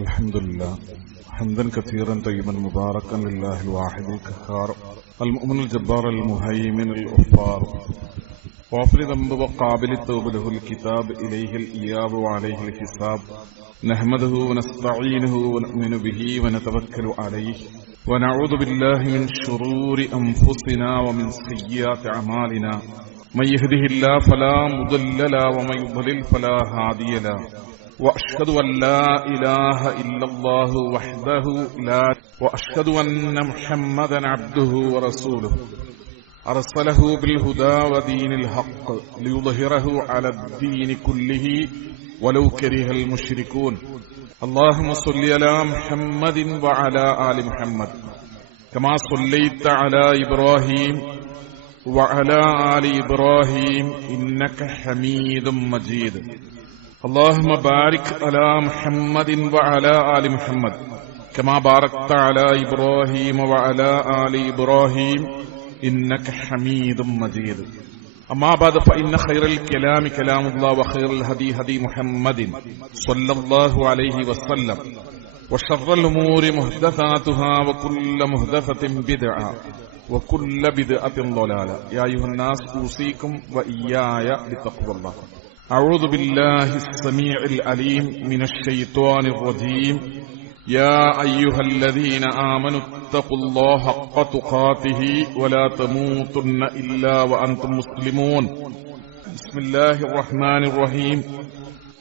الحمد لله حمدا كثيرا طيبا مباركا لله الواحد القهار المؤمن الجبار المهيمن الغفار غافر الذنب وقابل التوب له الكتاب إليه الإياب وعليه الحساب نحمده ونستعينه ونؤمن به ونتوكل عليه ونعوذ بالله من شرور أنفسنا ومن سيئات أعمالنا من يهده الله فلا مضل له ومن يضلل فلا هادي له وأشهد أن لا إله إلا الله وحده لا وأشهد أن محمدا عبده ورسوله أرسله بالهدى ودين الحق ليظهره على الدين كله ولو كره المشركون اللهم صل على محمد وعلى آل محمد كما صليت على إبراهيم وعلى آل إبراهيم إنك حميد مجيد اللهم بارك على محمد وعلى آل محمد كما باركت على إبراهيم وعلى آل إبراهيم إنك حميد مجيد أما بعد فإن خير الكلام كلام الله وخير الهدي هدي محمد صلى الله عليه وسلم وشر الأمور محدثاتها وكل محدثة بدعة وكل بدعة ضلالة يا أيها الناس أوصيكم وإياي بتقوى الله أعوذ بالله السميع العليم من الشيطان الرجيم يا أيها الذين آمنوا اتقوا الله حق تقاته ولا تموتن إلا وأنتم مسلمون بسم الله الرحمن الرحيم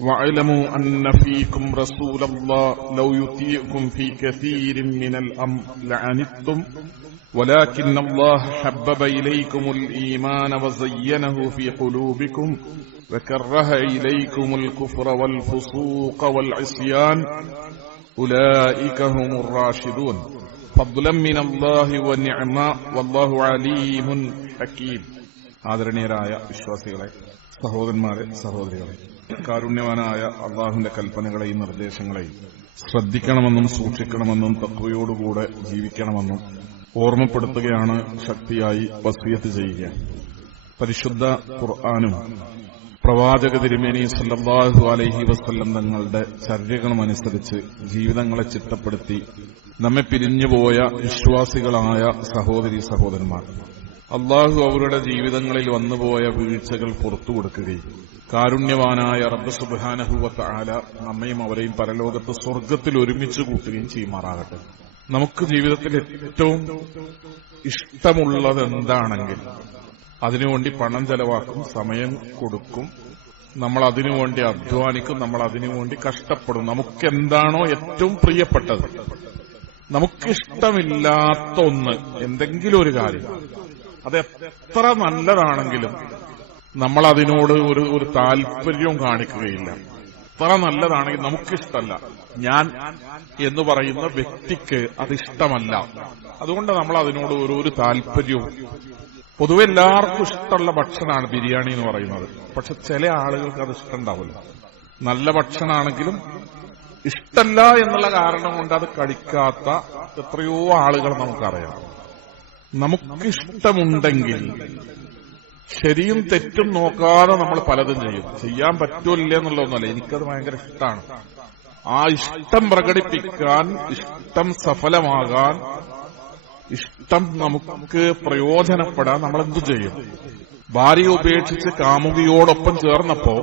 واعلموا أن فيكم رسول الله لو يطيعكم في كثير من الأمر لعنتم ولكن الله حبب إليكم الإيمان وزينه في قلوبكم وكره إليكم الكفر والفسوق والعصيان أولئك هم الراشدون فضلا من الله ونعمة والله عليم حكيم ആദരണീയരായ വിശ്വാസികളെ, സഹോദരന്മാരെ, സഹോദരികളെ, കാരുണ്യവാനായ അള്ളാഹുവിന്റെ കൽപ്പനകളെയും നിർദ്ദേശങ്ങളെയും ശ്രദ്ധിക്കണമെന്നും സൂക്ഷിക്കണമെന്നും തഖ്വയോടുകൂടെ ജീവിക്കണമെന്നും ഓർമ്മപ്പെടുത്തുകയാണ് ശക്തിയായി വസിയത്ത് ചെയ്യുക. പരിശുദ്ധ ഖുർആനും പ്രവാചക തിരുമേനി സല്ലല്ലാഹു അലൈഹി വസല്ലം തങ്ങളുടെ ചര്യകളുമനുസരിച്ച് ജീവിതങ്ങളെ ചിട്ടപ്പെടുത്തി നമ്മെ പിരിഞ്ഞുപോയ വിശ്വാസികളായ സഹോദരീ സഹോദരന്മാർ, അള്ളാഹു അവരുടെ ജീവിതങ്ങളിൽ വന്നുപോയ വീഴ്ചകൾ പുറത്തു കൊടുക്കുകയും കാരുണ്യവാനായ റബ്ബ് സുബ്ഹാനഹു വ തആല നമ്മയും അവരെയും പരലോകത്ത് സ്വർഗ്ഗത്തിൽ ഒരുമിച്ച് കൂട്ടുകയും ചെയ്യുമാറാകട്ടെ. നമുക്ക് ജീവിതത്തിൽ ഏറ്റവും ഇഷ്ടമുള്ളത് എന്താണെങ്കിൽ അതിനുവേണ്ടി പണം ചെലവാക്കും, സമയം കൊടുക്കും, നമ്മൾ അതിനുവേണ്ടി അധ്വാനിക്കും, നമ്മൾ അതിനുവേണ്ടി കഷ്ടപ്പെടും. നമുക്കെന്താണോ ഏറ്റവും പ്രിയപ്പെട്ടത്, നമുക്കിഷ്ടമില്ലാത്ത ഒന്ന്, എന്തെങ്കിലും ഒരു കാര്യം, അത് എത്ര നല്ലതാണെങ്കിലും നമ്മൾ അതിനോട് ഒരു താല്പര്യവും കാണിക്കുകയില്ല. എത്ര നല്ലതാണെങ്കിൽ നമുക്കിഷ്ടമല്ല, ഞാൻ എന്ന് പറയുന്ന വ്യക്തിക്ക് അതിഷ്ടമല്ല. അതുകൊണ്ട് നമ്മൾ അതിനോട് ഒരു താല്പര്യവും. പൊതുവെ എല്ലാവർക്കും ഇഷ്ടമുള്ള ഭക്ഷണമാണ് ബിരിയാണി എന്ന് പറയുന്നത്. പക്ഷെ ചില ആളുകൾക്ക് അത് ഇഷ്ടമുണ്ടാവില്ല. നല്ല ഭക്ഷണമാണെങ്കിലും ഇഷ്ടമല്ല എന്നുള്ള കാരണം കൊണ്ട് അത് കഴിക്കാത്ത എത്രയോ ആളുകൾ നമുക്കറിയാം. നമുക്കിഷ്ടമുണ്ടെങ്കിൽ ശരിയും തെറ്റും നോക്കാതെ നമ്മൾ പലതും ചെയ്യും. ചെയ്യാൻ പറ്റൂല്ല എന്നുള്ളതൊന്നുമല്ല, എനിക്കത് ഭയങ്കര ഇഷ്ടമാണ്. ആ ഇഷ്ടം പ്രകടിപ്പിക്കാൻ, ഇഷ്ടം സഫലമാകാൻ, ഇഷ്ടം നമുക്ക് പ്രയോജനപ്പെടാൻ നമ്മൾ എന്തു ചെയ്യും? ഭാര്യയെ ഉപേക്ഷിച്ച് കാമുകിയോടൊപ്പം ചേർന്നപ്പോ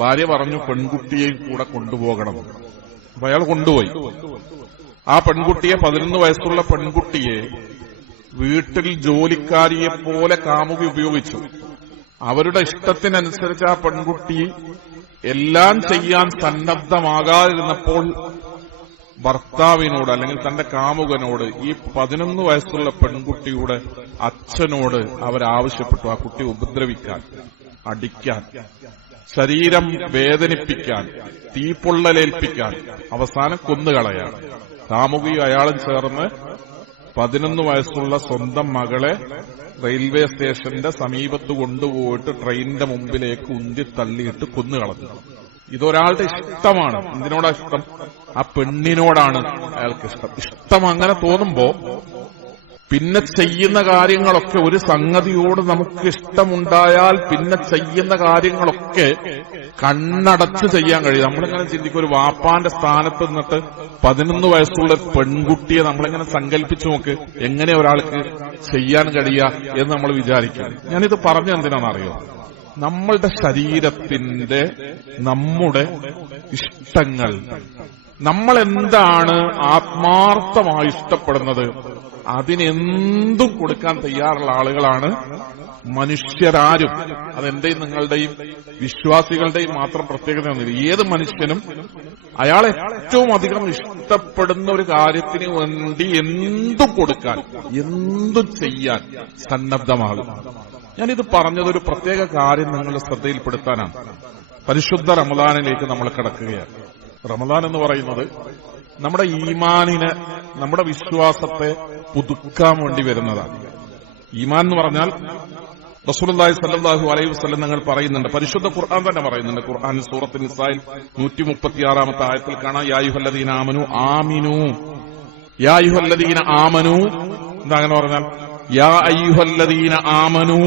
ഭാര്യ പറഞ്ഞു പെൺകുട്ടിയെ കൂടെ കൊണ്ടുപോകണം. അപ്പൊ അയാൾ കൊണ്ടുപോയി. ആ പെൺകുട്ടിയെ, 11 വയസ്സുള്ള പെൺകുട്ടിയെ വീട്ടിൽ ജോലിക്കാരിയെ പോലെ കാമുകി ഉപയോഗിച്ചു. അവരുടെ ഇഷ്ടത്തിനനുസരിച്ച് ആ പെൺകുട്ടി എല്ലാം ചെയ്യാൻ സന്നദ്ധമാകാതിരുന്നപ്പോൾ ഭർത്താവിനോട് അല്ലെങ്കിൽ തന്റെ കാമുകനോട് ഈ 11 വയസ്സുള്ള പെൺകുട്ടിയുടെ അച്ഛനോട് അവരാവശ്യപ്പെട്ടു ആ കുട്ടിയെ ഉപദ്രവിക്കാൻ, അടിക്കാൻ, ശരീരം വേദനിപ്പിക്കാൻ, തീപ്പൊള്ളലേൽപ്പിക്കാൻ, അവസാനം കൊന്നുകളയാൻ. കാമുകിയും അയാളും ചേർന്ന് 11 വയസ്സുള്ള സ്വന്തം മകളെ റെയിൽവേ സ്റ്റേഷന്റെ സമീപത്ത് കൊണ്ടുപോയിട്ട് ട്രെയിനിന്റെ മുമ്പിലേക്ക് ഉന്തി തള്ളിയിട്ട് കൊന്നുകളഞ്ഞു. ഇതൊരാളുടെ ഇഷ്ടമാണ്. എന്തിനോടാ ഇഷ്ടം? ആ പെണ്ണിനോടാണ് അയാൾക്ക് ഇഷ്ടം. ഇഷ്ടം അങ്ങനെ തോന്നുമ്പോ പിന്നെ ചെയ്യുന്ന കാര്യങ്ങളൊക്കെ, ഒരു സംഗതിയോട് നമുക്ക് ഇഷ്ടമുണ്ടായാൽ പിന്നെ ചെയ്യുന്ന കാര്യങ്ങളൊക്കെ കണ്ണടച്ച് ചെയ്യാൻ കഴിയും. നമ്മളിങ്ങനെ ചിന്തിക്കും, ഒരു വാപ്പാന്റെ സ്ഥാനത്ത് നിന്നിട്ട് 11 വയസ്സുള്ള പെൺകുട്ടിയെ നമ്മളിങ്ങനെ സങ്കല്പിച്ചു നോക്ക്, എങ്ങനെ ഒരാൾക്ക് ചെയ്യാൻ കഴിയുക എന്ന് നമ്മൾ വിചാരിക്കും. ഞാനിത് പറഞ്ഞ എന്തിനാണെന്നറിയോ? നമ്മളുടെ ശരീരത്തിന്റെ, നമ്മുടെ ഇഷ്ടങ്ങൾ, നമ്മൾ എന്താണ് ആത്മാർത്ഥമായി ഇഷ്ടപ്പെടുന്നത്, അതിനെന്തും കൊടുക്കാൻ തയ്യാറുള്ള ആളുകളാണ് മനുഷ്യരാരും. അതെന്റെയും നിങ്ങളുടെയും വിശ്വാസികളുടെയും മാത്രം പ്രത്യേകതയൊന്നുമില്ല. ഏത് മനുഷ്യനും അയാൾ ഏറ്റവും അധികം ഇഷ്ടപ്പെടുന്ന ഒരു കാര്യത്തിന് വേണ്ടി എന്തും കൊടുക്കാൻ, എന്തും ചെയ്യാൻ സന്നദ്ധമാകും. ഞാനിത് പറഞ്ഞതൊരു പ്രത്യേക കാര്യം നിങ്ങളുടെ ശ്രദ്ധയിൽപ്പെടുത്താനാണ്. പരിശുദ്ധ റമദാനിലേക്ക് നമ്മൾ കിടക്കുകയാണ്. റമദാൻ എന്ന് പറയുന്നത് നമ്മുടെ ഈമാനിനെ, നമ്മുടെ വിശ്വാസത്തെ പുതുക്കാൻ വേണ്ടി വരുന്നതാണ്. ഈമാൻ എന്ന് പറഞ്ഞാൽ റസൂലുള്ളാഹി സ്വല്ലല്ലാഹു അലൈഹി വസല്ലം തങ്ങൾ പറയുന്നുണ്ട്, പരിശുദ്ധ ഖുർആൻ തന്നെ പറയുന്നുണ്ട്. ഖുർആൻ സൂറത്തുൽ നിസായിൽ 136-ാമത്തെ ആയത്തിൽ കാണാം, യാ അയ്യുഹല്ലദീന ആമനു ആമിനു. യാ അയ്യുഹല്ലദീന ആമനു എന്താ അങ്ങനെ പറഞ്ഞാൽ? യാ അയ്യുഹല്ലദീന ആമനു,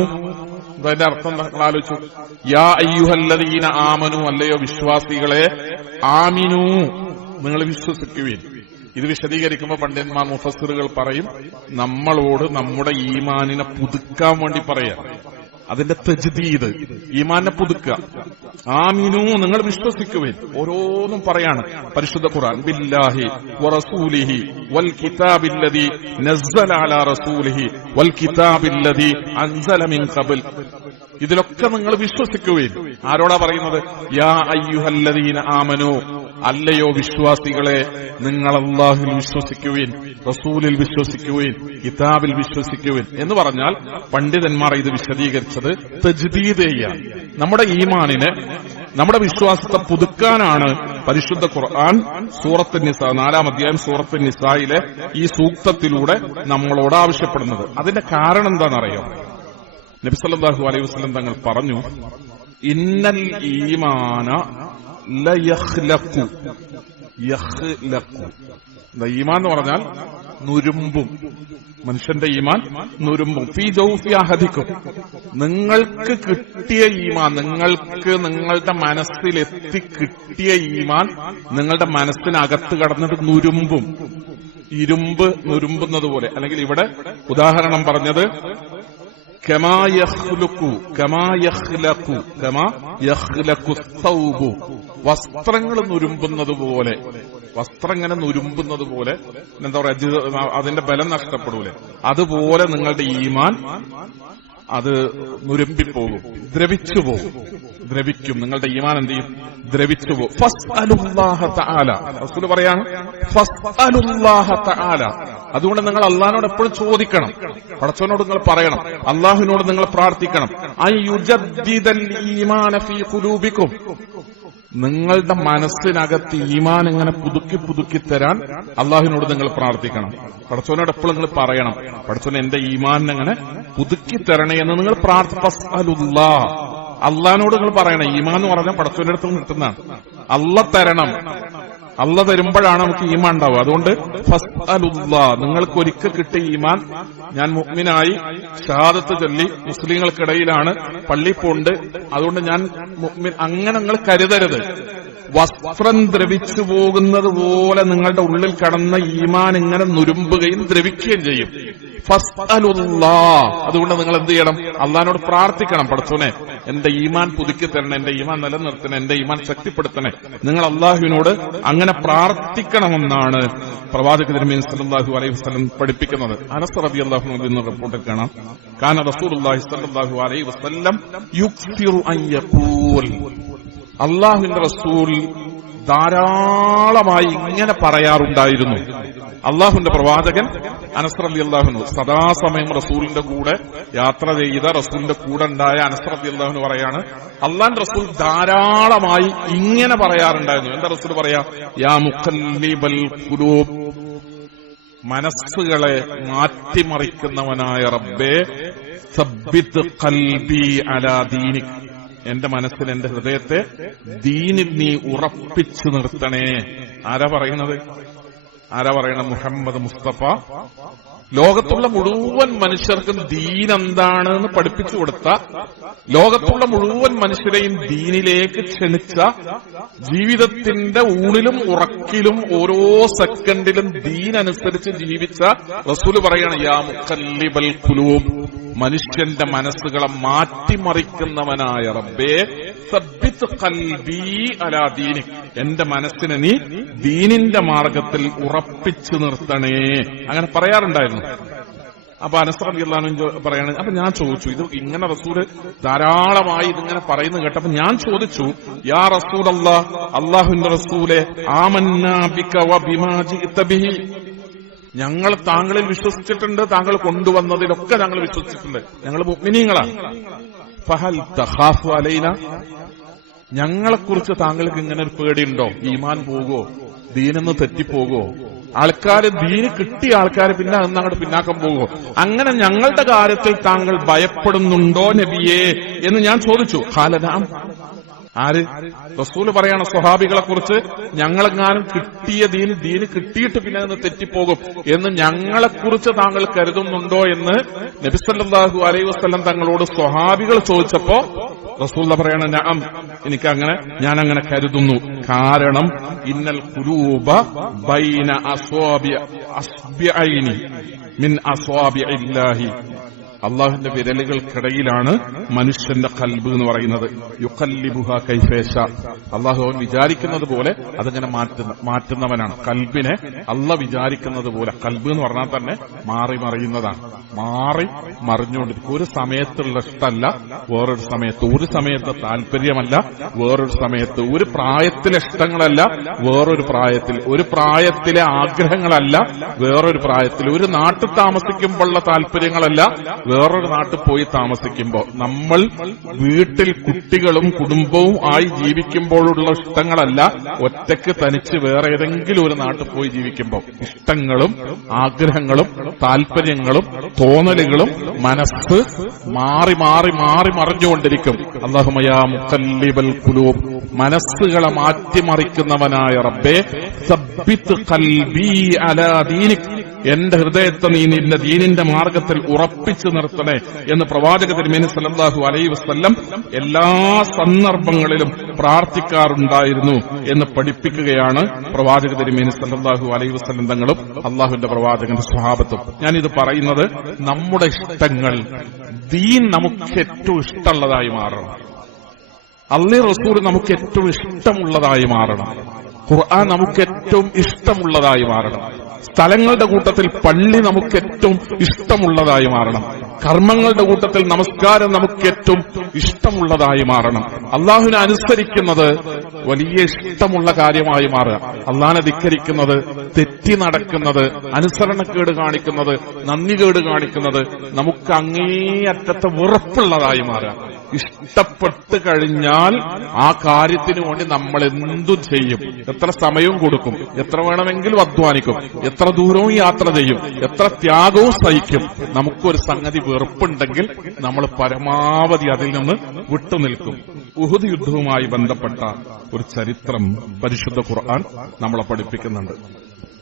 അതിന്റെ അർത്ഥം നിങ്ങൾ ആലോചിച്ചു. യാ അയ്യുഹല്ലദീന ആമനു, അല്ലയോ വിശ്വാസികളെ, ആമിനു, നിങ്ങൾ വിശ്വസിക്കുകയും. ഇത് വിശദീകരിക്കുമ്പോൾ പണ്ഡിതന്മാർ മുഫസ്സിറുകൾ പറയും, നമ്മളോട് നമ്മുടെ ഈമാനിനെ പുതുക്കാൻ വേണ്ടി പറയാം. അതിന്റെ തജ്ദീദ്, ഈമാനെ പുതുക്കുക. ആമിനു, നിങ്ങൾ വിശ്വസിക്കുവേൻ. ഓരോന്നും പറയാണ് പരിശുദ്ധ ഖുർആൻ. ബില്ലാഹി വറസൂലിഹി വൽ കിതാബില്ലദീ നസ്സല അലാ റസൂലിഹി വൽ കിതാബില്ലദീ അൻസല മിൻ ഖബൽ. ഇതിലൊക്കെ നിങ്ങൾ വിശ്വസിക്കുവേൻ. ആരോടാ പറയുന്നത്? യാ അയ്യുഹല്ലദീന ആമനു, അല്ലയോ വിശ്വാസികളെ, നിങ്ങൾ അല്ലാഹുവിൽ വിശ്വസിക്കുവേൻ, റസൂലിൽ വിശ്വസിക്കുവേൻ, കിതാബിൽ വിശ്വസിക്കുവേൻ എന്ന് പറഞ്ഞാൽ പണ്ഡിതന്മാർ ഇത് വിശദീകരിച്ചത് തജ്ദീദ് ചെയ്യാൻ, നമ്മുടെ ഈമാനിനെ, നമ്മുടെ വിശ്വാസത്തെ പുതുക്കാനാണ് പരിശുദ്ധ ഖുർആൻ സൂറത്തുൻ നിസാ 4-ാം അധ്യായം സൂറത്തുൻ നിസായിലെ ഈ സൂക്തത്തിലൂടെ നമ്മളോട് ആവശ്യപ്പെടുന്നത്. അതിന്റെ കാരണം എന്താണെന്നറിയോ? നബി സല്ലല്ലാഹു അലൈഹി വസല്ലം തങ്ങൾ പറഞ്ഞു, ഇന്നൽ ഈമാന ലയഖ്ലഖു. യഖ്ലഖു, ഈമാൻ എന്ന് പറഞ്ഞാൽ നുരുമ്പും. മനുഷ്യന്റെ ഈമാൻ നുരുമ്പും. ഫീ ജൗഫി അഹദിക്കും, നിങ്ങൾക്ക് കിട്ടിയ ഈമാൻ, നിങ്ങൾക്ക് നിങ്ങളുടെ മനസ്സിലെത്തി കിട്ടിയ ഈമാൻ നിങ്ങളുടെ മനസ്സിനകത്ത് കടന്നിട്ട് നുരുമ്പും. ഇരുമ്പ് നുരുമ്പുന്നത് പോലെ. അല്ലെങ്കിൽ ഇവിടെ ഉദാഹരണം പറഞ്ഞത് കമാ യഖ്ലഖു, കമാ യഖ്ലഖു, കമാ യഖ്ലഖു തൗബു, വസ്ത്രങ്ങൾ നുരുമ്പുന്നത് പോലെ. വസ്ത്രം ഇങ്ങനെ നുരുമ്പുന്നത് പോലെ, എന്താ പറയാ, അതിന്റെ ബലം നഷ്ടപ്പെടൂലെ, അതുപോലെ നിങ്ങളുടെ ഈമാൻ അത് നുരുമ്പിപ്പോകും, ദ്രവിച്ചു പോകും, ദ്രവിക്കും. നിങ്ങളുടെ ഈമാൻ എന്ത് ചെയ്യും? ദ്രവിച്ചു പോകും. ഫസ്അലുല്ലാഹ തആല, റസൂൽ പറയാണ് ഫസ്അലുല്ലാഹ തആല. അതുകൊണ്ട് നിങ്ങൾ അള്ളാഹിനോട് എപ്പോഴും ചോദിക്കണം, പടച്ചവനോട് നിങ്ങൾ പറയണം, അള്ളാഹുവിനോട് നിങ്ങൾ പ്രാർത്ഥിക്കണം. അൻ യുജദ്ദിദൽ ഈമാന ഫീ ഖുലൂബിക്കും, നിങ്ങളുടെ മനസ്സിനകത്ത് ഈമാൻ ഇങ്ങനെ പുതുക്കി പുതുക്കി തരാൻ അള്ളാഹുവിനോട് നിങ്ങൾ പ്രാർത്ഥിക്കണം. പടച്ചവനോട് എപ്പോഴും നിങ്ങൾ പറയണം, പടച്ചവൻ എന്റെ ഈമാനിനെ പുതുക്കി തരണേ എന്ന് നിങ്ങൾ ഫസ്അലുല്ലാഹ്, അള്ളാഹിനോട് നിങ്ങൾ പറയണം. ഈമാൻ എന്ന് പറഞ്ഞാൽ പടച്ചവന്റെ അടുത്ത് കിട്ടുന്നതാണ്. അള്ളാഹ് തരണം, അള്ളാഹ് തരുമ്പോഴാണ് നമുക്ക് ഈമാൻ ഉണ്ടാവുക. അതുകൊണ്ട് ഫസ്അലുല്ലാഹ്, നിങ്ങൾക്ക് ഒരിക്കൽ കിട്ടിയ ഈമാൻ, ഞാൻ മുഅ്മിനായി ഷഹാദത്ത് ചൊല്ലി മുസ്ലിങ്ങൾക്കിടയിലാണ്, പള്ളി പോണ്ട്, അതുകൊണ്ട് ഞാൻ മുഅ്മിൻ, അങ്ങനെ നിങ്ങൾ കരുതരുത്. വസ്ത്രം ദ്രവിച്ചു പോകുന്നത് പോലെ നിങ്ങളുടെ ഉള്ളിൽ കടന്ന ഈമാൻ ഇങ്ങനെ നുരുമ്പുകയും ദ്രവിക്കുകയും ചെയ്യും. ഫസ്അലുല്ലാഹ്, അതുകൊണ്ട് നിങ്ങൾ എന്ത് ചെയ്യണം? അള്ളാഹിനോട് പ്രാർത്ഥിക്കണം, പടച്ചോനെ എന്റെ ഈമാൻ പുതുക്കി തരണേ, എന്റെ ഈമാൻ നിലനിർത്തണേ, എന്റെ ഈമാൻ ശക്തിപ്പെടുത്തണേ. നിങ്ങൾ അള്ളാഹുവിനോട് അങ്ങനെ പ്രാർത്ഥിക്കണമെന്നാണ് പ്രവാചക തിരുമേനി സല്ലല്ലാഹു അലൈഹി വസല്ലം പഠിപ്പിക്കുന്നത്. അനസ് റളിയല്ലാഹു അൻഹു എന്ന റിപ്പോർട്ടിൽ കാണാം, കാന റസൂലുള്ളാഹി സല്ലല്ലാഹു അലൈഹി വസല്ലം യുക്സിറു അൻ യഖൂൽ, അള്ളാഹുവിന്റെ റസൂൽ ധാരാളമായി ഇങ്ങനെ പറയാറുണ്ടായിരുന്നു. അള്ളാഹുവിന്റെ പ്രവാചകൻ അനസ് റളിയല്ലാഹു അൻഹു സദാസമയം റസൂലിന്റെ കൂടെ യാത്ര ചെയ്ത, റസൂലിന്റെ കൂടെ ഉണ്ടായ അനസ് റളിയല്ലാഹു അൻഹു പറയാണ്, അള്ളാഹുവിന്റെ റസൂൽ ധാരാളമായി ഇങ്ങനെ പറയാറുണ്ടായിരുന്നു. എന്താ റസൂൽ പറയാ? യാ മുഖല്ലിബൽ ഖുലൂബ്, മനസ്സുകളെ മാറ്റിമറിക്കുന്നവനായ റബ്ബേ, സബ്ബിത് ഖൽബി അലാ ദീനിക്, എന്റെ മനസ്സിൽ, എന്റെ ഹൃദയത്തെ ദീനിൽ നീ ഉറപ്പിച്ചു നിർത്തണേ. ആരാ പറയുന്നത്? ആരാ പറയണത്? മുഹമ്മദ് മുസ്തഫ ലോകത്തുള്ള മുഴുവൻ മനുഷ്യർക്കും ദീൻ എന്താണെന്ന് പഠിപ്പിച്ചു കൊടുത്ത, ലോകത്തുള്ള മുഴുവൻ മനുഷ്യരെയും ദീനിലേക്ക് ക്ഷണിച്ച, ജീവിതത്തിന്റെ ഊണിലും ഉറക്കിലും ഓരോ സെക്കൻഡിലും ദീൻ അനുസരിച്ച് ജീവിച്ച റസൂല് പറയാണ്, യാ മുഖല്ലിബൽ ഖുലൂബ്, മനുഷ്യന്റെ മനസ്സുകളെ മാറ്റിമറിക്കുന്നവനായ റബ്ബേ, സബ്ബിത് ഖൽബി അലാ ദീനിക്, എന്റെ മനസ്സിനെ നീ ദീനിന്റെ മാർഗത്തിൽ ഉറപ്പിച്ചു നിർത്തണേ. അങ്ങനെ പറയാറുണ്ടായിരുന്നു. അപ്പൊ അനസ് റളിയല്ലാഹു അൻഹു പറയാണ്, അപ്പൊ ഞാൻ ചോദിച്ചു, ഇത് ഇങ്ങനെ റസൂല് ധാരാളമായി ഇതിങ്ങനെ പറയുന്നത് കേട്ടപ്പോ ഞാൻ ചോദിച്ചു, യാ റസൂലല്ലാഹ്, അല്ലാഹുവിന്റെ റസൂലെ, ആമന്നാ ബിക വ ബിമാ ജിഅത ബിഹി, ഞങ്ങൾ താങ്കളിൽ വിശ്വസിച്ചിട്ടുണ്ട്, താങ്കൾ കൊണ്ടുവന്നതിലൊക്കെ ഞങ്ങൾ വിശ്വസിച്ചിട്ടുണ്ട്, ഞങ്ങൾ മുഅ്മിനീങ്ങളാണ്. ഫഹൽ തഖാഫു അലൈന, ഞങ്ങളെക്കുറിച്ച് താങ്കൾക്ക് ഇങ്ങനെ ഒരു പേടിയുണ്ടോ? ഈമാൻ പോകുമോ? ദീനെന്ന് തെറ്റിപ്പോകുമോ? ആൾക്കാര് ദീന് കിട്ടിയ ആൾക്കാര് പിന്നെ അങ്ങോട്ട് പിന്നാക്കം പോകുമോ? അങ്ങനെ ഞങ്ങളുടെ കാര്യത്തിൽ താങ്കൾ ഭയപ്പെടുന്നുണ്ടോ നബിയേ എന്ന് ഞാൻ ചോദിച്ചു. ഖാലനാം, ആര്? റസൂല് പറയാണ് സ്വഹാബികളെ കുറിച്ച്, ഞങ്ങളെങ്ങാനും കിട്ടിയ ദീന് കിട്ടിയിട്ട് പിന്നെ നിന്ന് തെറ്റിപ്പോകും എന്ന് ഞങ്ങളെക്കുറിച്ച് താങ്കൾ കരുതുന്നുണ്ടോ എന്ന് നബി സല്ലല്ലാഹു അലൈഹി വസല്ലം തങ്ങളോട് സ്വഹാബികൾ ചോദിച്ചപ്പോ റസൂൽ പറയാണ്, നഅം, ഞാൻ അങ്ങനെ കരുതുന്നു. കാരണം ഇന്നൽ ഖുലൂബ ബൈന അസ്ബിഅൈനി മിൻ അസ്വാബിഇല്ലാഹി, അള്ളാഹുവിന്റെ വിരലുകൾക്കിടയിലാണ് മനുഷ്യന്റെ ഖൽബ് എന്ന് പറയുന്നത്. യുഖല്ലിബുഹാ കൈഫേശ, അള്ളാഹു അവൻ വിചാരിക്കുന്നത് പോലെ അതങ്ങനെ മാറ്റുന്നവനാണ്. കൽബിനെ അള്ളാഹ് വിചാരിക്കുന്നത് പോലെ, കൽബ് എന്ന് പറഞ്ഞാൽ തന്നെ മാറി മറിയുന്നതാണ്, മാറി മറിഞ്ഞുകൊണ്ടിരിക്കും. ഒരു സമയത്തുള്ള ഇഷ്ടമല്ല വേറൊരു സമയത്ത്, ഒരു സമയത്ത് താല്പര്യമല്ല വേറൊരു സമയത്ത്, ഒരു പ്രായത്തിലെ ഇഷ്ടങ്ങളല്ല വേറൊരു പ്രായത്തിൽ, ഒരു പ്രായത്തിലെ ആഗ്രഹങ്ങളല്ല വേറൊരു പ്രായത്തിൽ, ഒരു നാട്ടിൽ താമസിക്കുമ്പോഴുള്ള താല്പര്യങ്ങളല്ല വേറൊരു നാട്ടിൽ പോയി താമസിക്കുമ്പോൾ, നമ്മൾ വീട്ടിൽ കുട്ടികളും കുടുംബവും ആയി ജീവിക്കുമ്പോഴുള്ള ഇഷ്ടങ്ങളല്ല ഒറ്റയ്ക്ക് തനിച്ച് വേറെ ഏതെങ്കിലും ഒരു നാട്ടിൽ പോയി ജീവിക്കുമ്പോൾ ഇഷ്ടങ്ങളും ആഗ്രഹങ്ങളും താല്പര്യങ്ങളും തോന്നലുകളും മനസ്സ് മാറി മാറി മാറി മറിഞ്ഞുകൊണ്ടിരിക്കും. അല്ലാഹുമ്മ യാ മുഖല്ലിബൽ ഖുലൂബ്, മനസ്സുകളെ മാറ്റിമറിക്കുന്നവനായ റബ്ബേ, സബ്ബിത് ഖൽബി അലാ ദീനിക്, എന്റെ ഹൃദയത്തെ നീ നിന്റെ ദീനിന്റെ മാർഗത്തിൽ ഉറപ്പിച്ചു നിർത്തണേ എന്ന് പ്രവാചക തിരുമേനി സല്ലല്ലാഹു അലൈഹി വസല്ലം എല്ലാ സന്ദർഭങ്ങളിലും പ്രാർത്ഥിക്കാറുണ്ടായിരുന്നു എന്ന് പഠിപ്പിക്കുകയാണ് പ്രവാചക തിരുമേനി സല്ലല്ലാഹു അലൈഹി വസല്ലം തങ്ങളും അള്ളാഹുവിന്റെ പ്രവാചകന്റെ സ്വഹാബത്തും. ഞാനിത് പറയുന്നത് നമ്മുടെ ഇഷ്ടങ്ങൾ ദീൻ നമുക്ക് ഏറ്റവും ഇഷ്ടമുള്ളതായി മാറണം, അല്ലാഹു റസൂൽ നമുക്ക് ഏറ്റവും ഇഷ്ടമുള്ളതായി മാറണം, ഖുർആൻ നമുക്ക് ഏറ്റവും ഇഷ്ടമുള്ളതായി മാറണം, സ്ഥലങ്ങളുടെ കൂട്ടത്തിൽ പള്ളി നമുക്ക് ഏറ്റവും ഇഷ്ടമുള്ളതായി മാറണം, കർമ്മങ്ങളുടെ കൂട്ടത്തിൽ നമസ്കാരം നമുക്ക് ഏറ്റവും ഇഷ്ടമുള്ളതായി മാറണം, അള്ളാഹുവിനെ അനുസരിക്കുന്നത് വലിയ ഇഷ്ടമുള്ള കാര്യമായി മാറുക, അള്ളാഹിനെ ധിക്കരിക്കുന്നത്, തെറ്റി നടക്കുന്നത്, അനുസരണക്കേട് കാണിക്കുന്നത്, നന്ദികേട് കാണിക്കുന്നത് നമുക്ക് അങ്ങേയറ്റത്തെ വെറുപ്പുള്ളതായി മാറുക. ഇഷ്ടപ്പെട്ട് കഴിഞ്ഞാൽ ആ കാര്യത്തിന് വേണ്ടി നമ്മൾ എന്തും ചെയ്യും, എത്ര സമയവും കൊടുക്കും, എത്ര വേണമെങ്കിലും അധ്വാനിക്കും, എത്ര ദൂരവും യാത്ര ചെയ്യും, എത്ര ത്യാഗവും സഹിക്കും. നമുക്കൊരു സംഗതി വെറുപ്പുണ്ടെങ്കിൽ നമ്മൾ പരമാവധി അതിൽ നിന്ന് വിട്ടുനിൽക്കും. ഉഹുദ് യുദ്ധവുമായി ബന്ധപ്പെട്ട ഒരു ചരിത്രം പരിശുദ്ധ ഖുർആൻ നമ്മളെ പഠിപ്പിക്കുന്നുണ്ട്.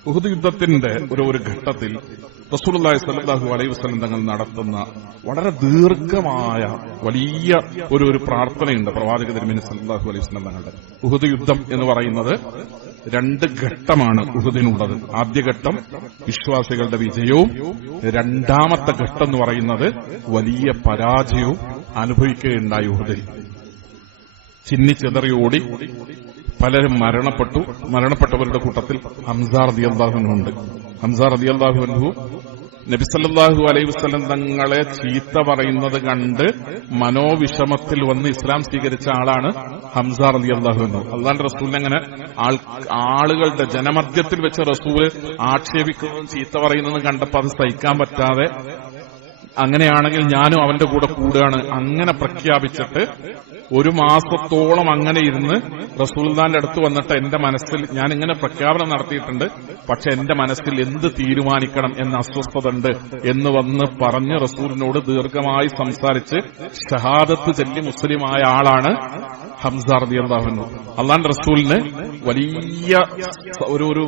ഉഹുദ് യുദ്ധത്തിന്റെ ഒരു ഘട്ടത്തിൽ റസൂലുള്ളാഹി സ്വല്ലല്ലാഹു അലൈഹി വസല്ലം തങ്ങൾ നടത്തുന്ന വളരെ ദീർഘമായ വലിയ ഒരു പ്രാർത്ഥനയുണ്ട് പ്രവാചക തിരുമേനി സ്വല്ലല്ലാഹു അലൈഹി വസല്ലം തങ്ങളുടെ. ഉഹുദ് യുദ്ധം എന്ന് പറയുന്നത് 2 ഘട്ടമാണ് ഉഹുദിനുള്ളത്. ആദ്യഘട്ടം വിശ്വാസികളുടെ വിജയവും, രണ്ടാമത്തെ ഘട്ടം എന്ന് പറയുന്നത് വലിയ പരാജയവും അനുഭവിക്കുകയുണ്ടായി. ഉഹുദിൽ ചിന്നിച്ചെതറി ഓടി പലരും മരണപ്പെട്ടവരുടെ കൂട്ടത്തിൽ ഹംസ റളിയല്ലാഹു അൻഹു ഉണ്ട്. ഹംസ റളിയല്ലാഹു അൻഹു നബി സല്ലല്ലാഹു അലൈഹി വസല്ലം തങ്ങളെ ചീത്ത പറയുന്നത് കണ്ട് മനോവിഷമത്തിൽ വന്ന് ഇസ്ലാം സ്വീകരിച്ച ആളാണ് ഹംസ റളിയല്ലാഹു അൻഹു. അല്ലാഹുവിന്റെ റസൂലിനെ അങ്ങനെ ആളുകളുടെ ജനമധ്യത്തിൽ വെച്ച് റസൂല് ആക്ഷേപിക്കുന്നതും ചീത്ത പറയുന്നതും കണ്ടപ്പോൾ അത് സഹിക്കാൻ പറ്റാതെ, അങ്ങനെയാണെങ്കിൽ ഞാനും അവന്റെ കൂടെ കൂടുകയാണ് അങ്ങനെ പ്രഖ്യാപിച്ചിട്ട് 1 മാസത്തോളം അങ്ങനെ ഇരുന്ന് റസൂലുള്ളാഹിന്റെ അടുത്ത് വന്നിട്ട് എന്റെ മനസ്സിൽ ഞാൻ ഇങ്ങനെ പ്രഖ്യാപനം നടത്തിയിട്ടുണ്ട്, പക്ഷെ എന്റെ മനസ്സിൽ എന്ത് തീരുമാനിക്കണം എന്ന അസ്വസ്ഥത ഉണ്ട് എന്ന് വന്ന് പറഞ്ഞ് റസൂലിനോട് ദീർഘമായി സംസാരിച്ച് ഷഹാദത്ത് ചൊല്ലി മുസ്ലിമായ ആളാണ് ഹംസ റളിയല്ലാഹു അൻഹു. അള്ളാന്റെ റസൂലിന് വലിയ ഒരു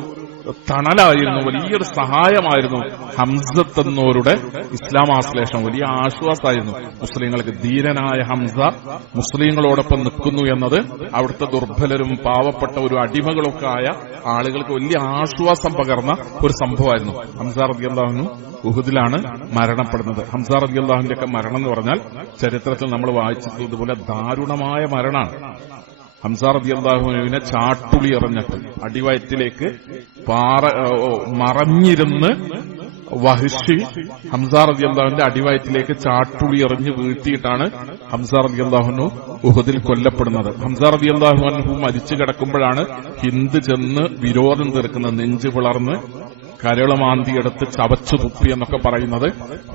തണലായിരുന്നു, വലിയൊരു സഹായമായിരുന്നു ഹംസത്ത് എന്നവരുടെ ഇസ്ലാം ആശ്ലേഷം. വലിയ ആശ്വാസമായിരുന്നു മുസ്ലിങ്ങൾക്ക്. ധീരനായ ഹംസ മുസ്ലിങ്ങളോടൊപ്പം നിൽക്കുന്നു എന്നത് അവിടുത്തെ ദുർബലരും പാവപ്പെട്ട ഒരു അടിമകളൊക്കെ ആയ ആളുകൾക്ക് വലിയ ആശ്വാസം പകർന്ന ഒരു സംഭവമായിരുന്നു. ഹംസ റളിയല്ലാഹു അൻഹു ഉഹുദിലാണ് മരണപ്പെടുന്നത്. ഹംസ റളിയല്ലാഹുവിന്റെ ഒക്കെ മരണം എന്ന് പറഞ്ഞാൽ ചരിത്രത്തിൽ നമ്മൾ വായിച്ചിട്ടുള്ളതുപോലെ ദാരുണമായ മരണമാണ്. ഹംസ റളിയല്ലാഹുവിനെ ചാട്ടുളി എറിഞ്ഞിട്ട് അടിവയറ്റിലേക്ക് മറഞ്ഞിരുന്ന് വഹിഷി ഹംസ റളിയല്ലാഹുവിന്റെ അടിവയറ്റിലേക്ക് ചാട്ടുളി എറിഞ്ഞ് വീഴ്ത്തിയിട്ടാണ് ഹംസ റളിയല്ലാഹു അൻഹു ഉഹുദിൽ കൊല്ലപ്പെടുന്നത്. ഹംസ റളിയല്ലാഹു അൻഹു മരിച്ചു കിടക്കുമ്പോഴാണ് ഹിന്ദ് ചെന്ന് വിരോധം തീർക്കുന്നത്. നെഞ്ചു പിളർന്ന് കരളമാന്തിയെടുത്ത് ചവച്ചു തുപ്പി എന്നൊക്കെ പറയുന്നത്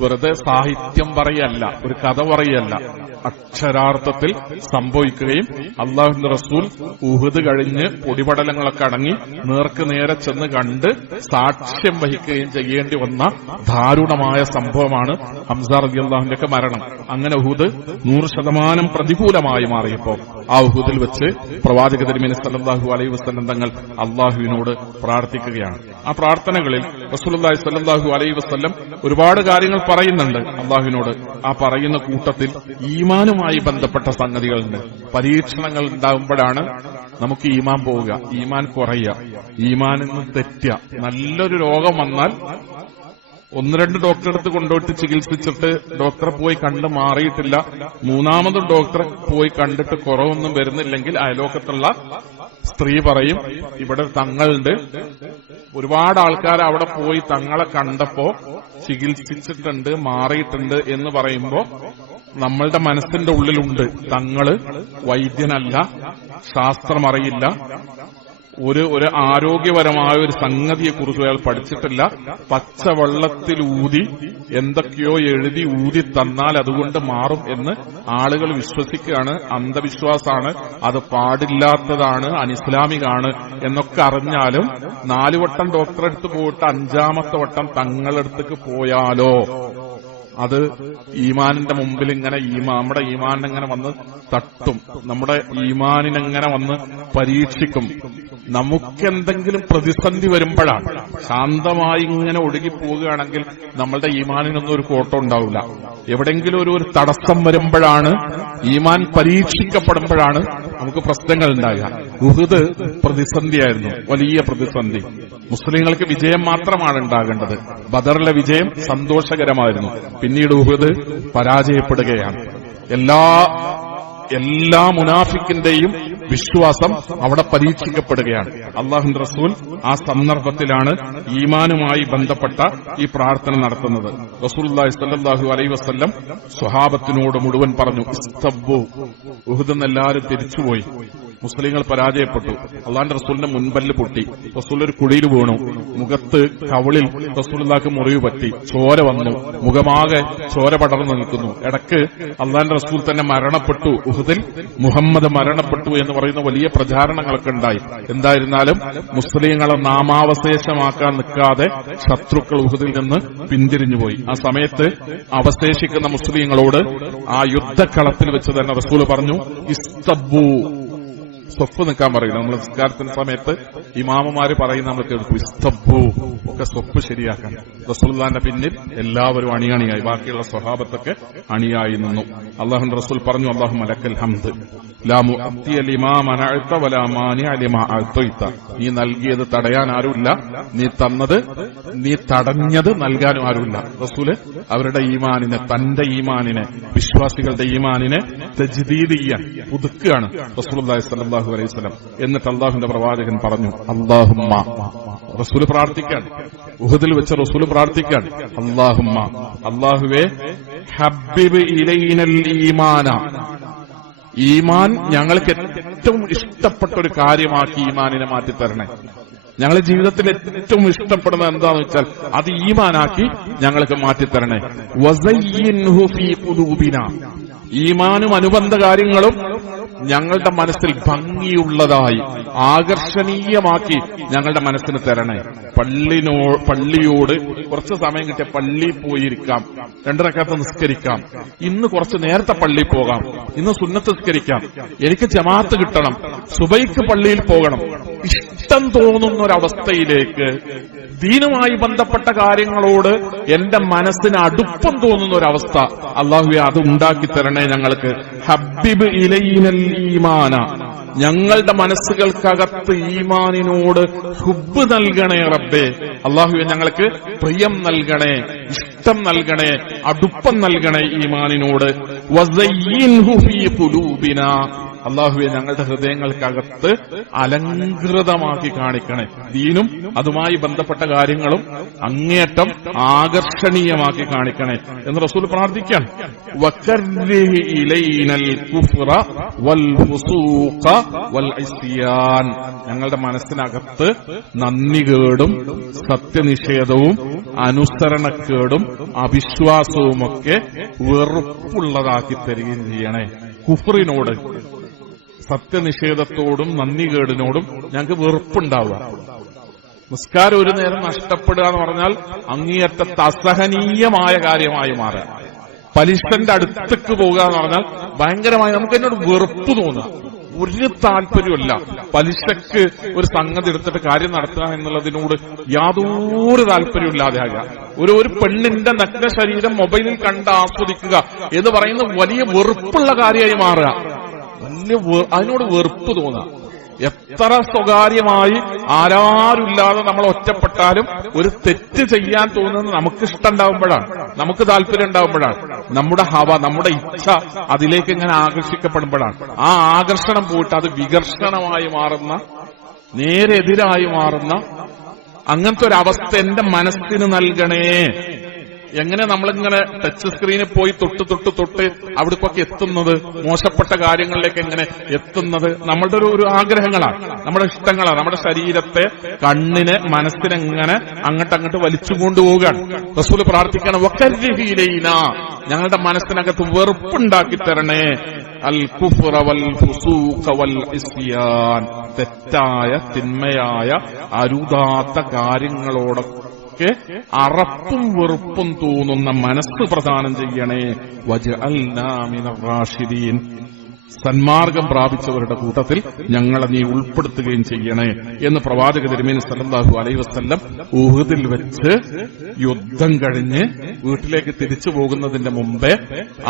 വെറുതെ സാഹിത്യം പറയല്ല, ഒരു കഥ പറയല്ല, അക്ഷരാർത്ഥത്തിൽ സംഭവിക്കുകയും അള്ളാഹുവിന്റെ റസൂൽ ഉഹുദ് കഴിഞ്ഞ് പൊടിപടലങ്ങളൊക്കെ അടങ്ങി നേർക്ക് നേരെ ചെന്ന് കണ്ട് സാക്ഷ്യം വഹിക്കുകയും ചെയ്യേണ്ടി വന്ന ദാരുണമായ സംഭവമാണ് ഹംസ റളിയല്ലാഹുവിന്റെ ഒക്കെ മരണം. അങ്ങനെ ഉഹുദ് 100% പ്രതികൂലമായി മാറിയപ്പോ ആ ഉഹുദിൽ വെച്ച് പ്രവാചക തിരുമേനി സല്ലല്ലാഹു അലൈഹി വസല്ലം തങ്ങൾ അള്ളാഹുവിനോട് പ്രാർത്ഥിക്കുകയാണ്. ആ പ്രാർത്ഥനകളിൽ റസൂലുള്ളാഹി സ്വല്ലല്ലാഹു അലൈഹി വസല്ലം ഒരുപാട് കാര്യങ്ങൾ പറയുന്നുണ്ട് അള്ളാഹുവിനോട്. ആ പറയുന്ന കൂട്ടത്തിൽ ഈമാനുമായി ബന്ധപ്പെട്ട സംഗതികളുണ്ട്. പരീക്ഷണങ്ങൾ ഉണ്ടാകുമ്പോഴാണ് നമുക്ക് ഈമാൻ പോവുക, ഈമാൻ കുറയുക, ഈമാനിൽ നിന്ന് തെറ്റുക. നല്ലൊരു രോഗം വന്നാൽ 1-2 ഡോക്ടറെ അടുത്ത് കൊണ്ടുപോയിട്ട് ചികിത്സിച്ചിട്ട് ഡോക്ടറെ പോയി കണ്ട് മാറിയിട്ടില്ല, 3ാമതും ഡോക്ടറെ പോയി കണ്ടിട്ട് കുറവൊന്നും വരുന്നില്ലെങ്കിൽ അയലോക്കത്തുള്ള സ്ത്രീ പറയും, ഇവിടെ തങ്ങളുണ്ട്, ഒരുപാട് ആൾക്കാർ അവിടെ പോയി തങ്ങളെ കണ്ടപ്പോ ചികിത്സിച്ചിട്ടുണ്ട്, മാറിയിട്ടുണ്ട് എന്ന് പറയുമ്പോ നമ്മളുടെ മനസ്സിന്റെ ഉള്ളിലുണ്ട് തങ്ങള് വൈദ്യനല്ല, ശാസ്ത്രമറിയില്ല, ഒരു ആരോഗ്യപരമായ ഒരു സംഗതിയെക്കുറിച്ച് അയാൾ പഠിച്ചിട്ടില്ല, പച്ചവെള്ളത്തിൽ ഊതി എന്തൊക്കെയോ എഴുതി ഊതി തന്നാൽ അതുകൊണ്ട് മാറും എന്ന് ആളുകൾ വിശ്വസിക്കുകയാണ്. അന്ധവിശ്വാസമാണ്, അത് പാടില്ലാത്തതാണ്, അനിസ്ലാമികാണ് എന്നൊക്കെ അറിഞ്ഞാലും 4 വട്ടം ഡോക്ടറെ അടുത്ത് പോയിട്ട് 5ാമത്തെ വട്ടം തങ്ങളടുത്തേക്ക് പോയാലോ അത് ഈമാനിന്റെ മുമ്പിൽ ഇങ്ങനെ നമ്മുടെ ഈമാനിനെങ്ങനെ വന്ന് തട്ടും, നമ്മുടെ ഈമാനിനെങ്ങനെ വന്ന് പരീക്ഷിക്കും. നമുക്കെന്തെങ്കിലും പ്രതിസന്ധി വരുമ്പോഴാണ്. ശാന്തമായി ഇങ്ങനെ ഒഴുകി പോവുകയാണെങ്കിൽ നമ്മളുടെ ഈമാനിനൊന്നും ഒരു കോട്ടം ഉണ്ടാവില്ല. എവിടെങ്കിലും ഒരു തടസ്സം വരുമ്പോഴാണ്, ഈമാൻ പരീക്ഷിക്കപ്പെടുമ്പോഴാണ് നമുക്ക് പ്രശ്നങ്ങൾ ഉണ്ടാകുക. ഉഹുദ് പ്രതിസന്ധിയായിരുന്നു, വലിയ പ്രതിസന്ധി. മുസ്ലിങ്ങൾക്ക് വിജയം മാത്രമാണ് ഉണ്ടാകേണ്ടത്. ബദറിലെ വിജയം സന്തോഷകരമായിരുന്നു. പിന്നീട് ഉഹുദ് പരാജയപ്പെടുകയാണ്. എല്ലാ മുനാഫിക്കിന്റെയും വിശ്വാസം അവിടെ പരീക്ഷിക്കപ്പെടുകയാണ്. അള്ളാഹുവിന്റെ റസൂൽ ആ സന്ദർഭത്തിലാണ് ഈമാനുമായി ബന്ധപ്പെട്ട ഈ പ്രാർത്ഥന നടത്തുന്നത്. റസൂലുള്ളാഹി സ്വല്ലല്ലാഹു അലൈഹി വസല്ലം സ്വഹാബത്തിനോട് മുഴുവൻ പറഞ്ഞു, ഇസ്തബ്ബു. ഉഹുദ് എല്ലാവരും തിരിച്ചുപോയി. മുസ്ലിങ്ങൾ പരാജയപ്പെട്ടു. അള്ളാന്റെ റസൂലിന്റെ മുൻപല്ല് പൊട്ടി. റസൂൽ ഒരു കുഴിയിൽ വീണു. മുഖത്ത് കവിളിൽ റസൂലുള്ളാഹിക്ക് മുറിവ് പറ്റി. ചോര വന്നു. മുഖമാകെ ചോര പടർന്നു നിൽക്കുന്നു. ഇടക്ക് അള്ളാന്റെ റസൂൽ തന്നെ മരണപ്പെട്ടു. ഉഹുദിൽ മുഹമ്മദ് മരണപ്പെട്ടു എന്ന് പറയുന്ന വലിയ പ്രചാരണങ്ങളൊക്കെ ഉണ്ടായി. എന്തായിരുന്നാലും മുസ്ലിങ്ങളെ നാമാവശേഷമാക്കാൻ നിൽക്കാതെ ശത്രുക്കൾ ഉഹുദിൽ നിന്ന് പിന്തിരിഞ്ഞുപോയി. ആ സമയത്ത് അവശേഷിക്കുന്ന മുസ്ലിങ്ങളോട് ആ യുദ്ധക്കളത്തിൽ വെച്ച് തന്നെ റസൂൽ പറഞ്ഞു, ഇസ്തബ്ബു. സ്വപ്പ് നിൽക്കാൻ പറയില്ല. നമ്മൾ നിസ്കാരത്തിന്റെ സമയത്ത് ഇമാമുമാര് പറയുന്ന നമ്മൾ കേൾക്കും, ഇസ്തബ്ബു, ഒക്കെ സ്വപ്പ് ശരിയാക്കാൻ. റസൂലുള്ളാഹിന്റെ പിന്നിൽ എല്ലാവരും അണിയണിയായി, ബാക്കിയുള്ള സ്വഹാബത്തൊക്കെ അണിയായി നിന്നു. അള്ളാഹുവിന്റെ റസൂൽ പറഞ്ഞു, അല്ലാഹുമ്മ ലക്കൽ ഹംദ് ലാ മുഅത്തിയ ലിമാ മനഅത വലാ മാനിഅ ലിമാ അഅതൈത. നീ നൽകിയത് തടയാൻ ആരുമില്ല, നീ തടഞ്ഞത് നൽകാനും ആരുമില്ല. റസൂല് അവരുടെ ഈമാനിനെ, തന്റെ ഈമാനിനെ, വിശ്വാസികളുടെ ഈമാനിനെ തജ്ദീദ് ചെയ്യാൻ, പുതുക്കുകയാണ് റസൂലുള്ളാഹി സ്വല്ലല്ലാഹു അലൈഹി വസല്ലം. എന്നിട്ട് അള്ളാഹുവിന്റെ പ്രവാചകൻ പറഞ്ഞു, അല്ലാഹുമ്മ. റസൂല് പ്രാർത്ഥിക്കാൻ, ഉഹുദിൽ വെച്ച് റസൂല് പ്രാർത്ഥിക്കാൻ, അല്ലാഹുമ്മ, അല്ലാഹുവേ, ഹബ്ബിബ് ഇലൈനൽ ഈമാന. ഈമാൻ ഞങ്ങൾക്ക് ഏറ്റവും ഇഷ്ടപ്പെട്ട ഒരു കാര്യമാക്കി ഈമാനിനെ മാറ്റിത്തരണേ. ഞങ്ങളുടെ ജീവിതത്തിൽ ഏറ്റവും ഇഷ്ടപ്പെടുന്നത് എന്താണെന്ന് വെച്ചാൽ അത് ഈമാനാക്കി ഞങ്ങൾക്ക് മാറ്റിത്തരണേ. വസയ്യിൻഹു ഫീ ഖുലൂബിനാ. ഈമാനും അനുബന്ധ കാര്യങ്ങളും ഞങ്ങളുടെ മനസ്സിൽ ഭംഗിയുള്ളതായി ആകർഷണീയമാക്കി ഞങ്ങളുടെ മനസ്സിന് തരണേ. പള്ളിയോട് കുറച്ച് സമയം കിട്ടിയ പള്ളിയിൽ പോയിരിക്കാം, 2 റക്അത്ത് നിസ്കരിക്കാം, ഇന്ന് കുറച്ച് നേരത്തെ പള്ളിയിൽ പോകാം, ഇന്ന് സുന്നത്ത് നിസ്കരിക്കാം, എനിക്ക് ജമാഅത്ത് കിട്ടണം, സുബൈക്ക് പള്ളിയിൽ പോകണം, ഇഷ്ടം തോന്നുന്ന ഒരവസ്ഥയിലേക്ക് ദീനുമായി ബന്ധപ്പെട്ട കാര്യങ്ങളോട് എന്റെ മനസ്സിന് അടുപ്പം തോന്നുന്ന ഒരവസ്ഥ അല്ലാഹുവേ അത് ഉണ്ടാക്കി തരണേ ഞങ്ങൾക്ക്. ഹബ്ബിബ് ഇലൈനൽ ഈമാന, ഞങ്ങളുടെ മനസ്സുകൾക്കകത്ത് ഈമാനിനോട് ഹുബ്ബ് നൽകണേ റബ്ബേ. അല്ലാഹുവേ ഞങ്ങൾക്ക് പ്രിയം നൽകണേ, ഇഷ്ടം നൽകണേ, അടുപ്പം നൽകണേ ഈമാനിനോട്. വസയ്യിൻഹു ഫീ ഖുലൂബിനാ, അല്ലാഹുവേ ഞങ്ങളുടെ ഹൃദയങ്ങൾക്കകത്ത് അലങ്കൃതമാക്കി കാണിക്കണേ. ദീനും അതുമായി ബന്ധപ്പെട്ട കാര്യങ്ങളും അങ്ങേയറ്റം ആകർഷണീയമാക്കി കാണിക്കണേ എന്ന് റസൂൽ പ്രാർത്ഥിക്കാൻ. വകർരിഹ് ഇലൈനൽ കുഫ്റ വൽ ഫുസൂഖ വൽ ഇസ്യാൻ, ഞങ്ങളുടെ മനസ്സിനകത്ത് നന്ദികേടും സത്യനിഷേധവും അനുസരണക്കേടും അവിശ്വാസവുമൊക്കെ വെറുപ്പുള്ളതാക്കി തരികയും ചെയ്യണേ. കുഫ്റിനോട്, സത്യനിഷേധത്തോടും നന്ദികേടിനോടും ഞങ്ങൾക്ക് വെറുപ്പുണ്ടാവുക. നിസ്കാരം ഒരു നേരം നഷ്ടപ്പെടുക എന്ന് പറഞ്ഞാൽ അങ്ങേയറ്റത്തെ അസഹനീയമായ കാര്യമായി മാറുക. പലിശന്റെ അടുത്തേക്ക് പോകുക എന്ന് പറഞ്ഞാൽ ഭയങ്കരമായി നമുക്ക് എന്നോട് വെറുപ്പ് തോന്നുക. ഒരു താല്പര്യമില്ല. പലിശക്ക് ഒരു സംഗതി എടുത്തിട്ട് കാര്യം നടത്തുക എന്നുള്ളതിനോട് യാതൊരു താല്പര്യമില്ലാതെ ആകുക. ഒരു പെണ്ണിന്റെ നഗ്ന ശരീരം മൊബൈലിൽ കണ്ട് ആസ്വദിക്കുക എന്ന് പറയുന്നത് വലിയ വെറുപ്പുള്ള കാര്യമായി മാറുക. അതിനോട് വെറുപ്പ് തോന്നുക. എത്ര സ്വകാര്യമായി ആരാരുമില്ലാതെ നമ്മൾ ഒറ്റപ്പെട്ടാലും ഒരു തെറ്റ് ചെയ്യാൻ തോന്നുന്നത് നമുക്ക് ഇഷ്ടം ഉണ്ടാവുമ്പോഴാണ്, നമുക്ക് താല്പര്യം ഉണ്ടാവുമ്പോഴാണ്, നമ്മുടെ ഹവ, നമ്മുടെ ഇച്ഛ അതിലേക്ക് ഇങ്ങനെ ആകർഷിക്കപ്പെടുമ്പോഴാണ്. ആ ആകർഷണം പോയിട്ട് അത് വികർഷണമായി മാറുന്ന, നേരെതിരായി മാറുന്ന അങ്ങനത്തെ ഒരു അവസ്ഥ എന്റെ മനസ്സിന് നൽകണേ. എങ്ങനെ നമ്മളിങ്ങനെ ടച്ച് സ്ക്രീനിൽ പോയി തൊട്ട് അവിടേക്കൊക്കെ എത്തുന്നത്, മോശപ്പെട്ട കാര്യങ്ങളിലേക്ക് എങ്ങനെ എത്തുന്നത് നമ്മളുടെ ഒരു ആഗ്രഹങ്ങളാണ്, നമ്മുടെ ഇഷ്ടങ്ങളാണ്. നമ്മുടെ ശരീരത്തെ, കണ്ണിനെ, മനസ്സിനെങ്ങനെ അങ്ങോട്ടങ്ങോട്ട് വലിച്ചുകൊണ്ടുപോവുകയാണ്. റസൂൽ പ്രാർത്ഥിക്കണം, വകർരിഹ് ഇലൈനാ, ഞങ്ങളുടെ മനസ്സിനകത്ത് വെറുപ്പുണ്ടാക്കി തരണേ. അൽ കുഫ്റ വൽ ഫുസൂഖ വൽ ഇസ്യാൻ, തെറ്റായ തിന്മയായ അരുതാത്ത കാര്യങ്ങളോടൊക്കെ അറപ്പും വെറുപ്പും തോന്നുന്ന മനസ്സ് പ്രദാനം ചെയ്യണേ. വജഅൽനാ മിനർ റാഷിദീൻ, സന്മാർഗം പ്രാപിച്ചവരുടെ കൂട്ടത്തിൽ ഞങ്ങളെ നീ ഉൾപ്പെടുത്തുകയും ചെയ്യണേ എന്ന് പ്രവാചക തിരുമേനി സല്ലല്ലാഹു അലൈഹി വസല്ലം ഉഹുദിൽ വെച്ച് യുദ്ധം കഴിഞ്ഞ് വീട്ടിലേക്ക് തിരിച്ചു പോകുന്നതിന്റെ മുമ്പേ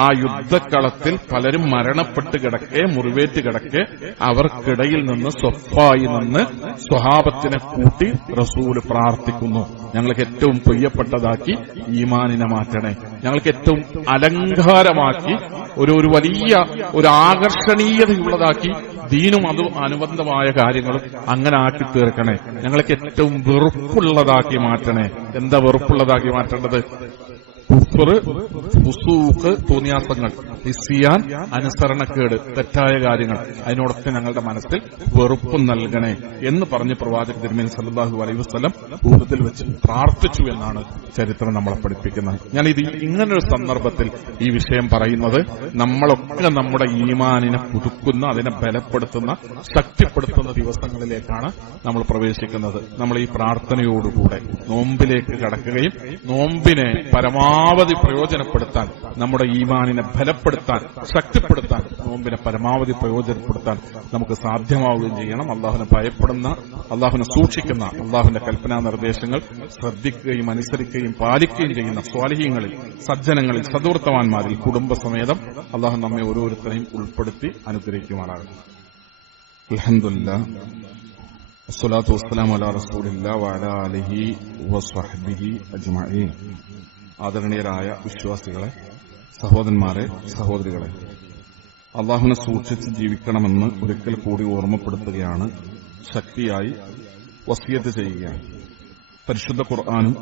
ആ യുദ്ധക്കളത്തിൽ പലരും മരണപ്പെട്ട് കിടക്കെ, മുറിവേറ്റ് കിടക്കെ, അവർക്കിടയിൽ നിന്ന് സ്വപ്പായി നിന്ന് സ്വഹാബത്തിനെ കൂട്ടി റസൂല് പ്രാർത്ഥിക്കുന്നു, ഞങ്ങൾക്ക് ഏറ്റവും പ്രിയപ്പെട്ടതാക്കി ഈമാനിനെ മാറ്റണേ, ഞങ്ങൾക്ക് ഏറ്റവും അലങ്കാരമാക്കി ഒരു വലിയ ഒരു ആകർഷണീയതയുള്ളതാക്കി ദീനും അത് അനുബന്ധമായ കാര്യങ്ങളും അങ്ങനെ ആക്കി തീർക്കണേ. ഞങ്ങൾക്ക് ഏറ്റവും വെറുപ്പുള്ളതാക്കി മാറ്റണേ. എന്താ വെറുപ്പുള്ളതാക്കി മാറ്റേണ്ടത്? കുഫ്ർ, ഫുസൂഖ്, തോന്നിയാസങ്ങൾ, ഇസ്യാൻ, അനുസരണക്കേട്, തെറ്റായ കാര്യങ്ങൾ, അതിനോടൊക്കെ ഞങ്ങളുടെ മനസ്സിൽ വെറുപ്പ് നൽകണേ എന്ന് പറഞ്ഞ് പ്രവാചക തിരുമേനി സല്ലല്ലാഹു അലൈഹി വസല്ലം ഉഹുദിൽ വെച്ച് പ്രാർത്ഥിച്ചു എന്നാണ് ചരിത്രം നമ്മളെ പഠിപ്പിക്കുന്നത്. ഞാനിത് ഇങ്ങനൊരു സന്ദർഭത്തിൽ ഈ വിഷയം പറയുന്നത് നമ്മളൊക്കെ നമ്മുടെ ഈമാനിനെ പുതുക്കുന്ന, അതിനെ ബലപ്പെടുത്തുന്ന, ശക്തിപ്പെടുത്തുന്ന ദിവസങ്ങളിലേക്കാണ് നമ്മൾ പ്രവേശിക്കുന്നത്. നമ്മൾ ഈ പ്രാർത്ഥനയോടുകൂടെ നോമ്പിലേക്ക് കടക്കുകയും നോമ്പിനെ പരമാവധി പ്രയോജനപ്പെടുത്താൻ, നമ്മുടെ ഈമാനിനെ ബലപ്പെടുത്താൻ, ശക്തിപ്പെടുത്താൻ, നോമ്പിനെ പരമാവധി പ്രയോജനപ്പെടുത്താൻ നമുക്ക് സാധ്യമാവുകയും ചെയ്യണം. അള്ളാഹുവിനെ ഭയപ്പെടുന്ന, അള്ളാഹുവിനെ സൂക്ഷിക്കുന്ന, അള്ളാഹുവിന്റെ കൽപ്പനാ നിർദ്ദേശങ്ങൾ ശ്രദ്ധിക്കുകയും അനുസരിക്കുകയും പാലിക്കുകയും ചെയ്യുന്ന സ്വാലിഹീങ്ങളിൽ, സജ്ജനങ്ങളിൽ, സദൂർത്തവാന്മാരിൽ കുടുംബസമേതം അള്ളാഹു നമ്മെ ഓരോരുത്തരെയും ഉൾപ്പെടുത്തി അനുഗ്രഹിക്കുമാറാകും. അൽഹംദുലില്ലാഹ്, അസ്സലാത്തു വസ്സലാമു അലാ റസൂലില്ലാഹി വഅലാ ആലിഹി വസ്വഹ്ബിഹി അജ്മഈൻ. ആദരണീയരായ വിശ്വാസികളെ, സഹോദരന്മാരെ, സഹോദരികളെ, അള്ളാഹുവിനെ സൂക്ഷിച്ച് ജീവിക്കണമെന്ന് ഒരിക്കൽ കൂടി ഓർമ്മപ്പെടുത്തുകയാണ്, ശക്തിയായി വസിയത്ത് ചെയ്യുകയാണ്. പരിശുദ്ധ ഖുർആനും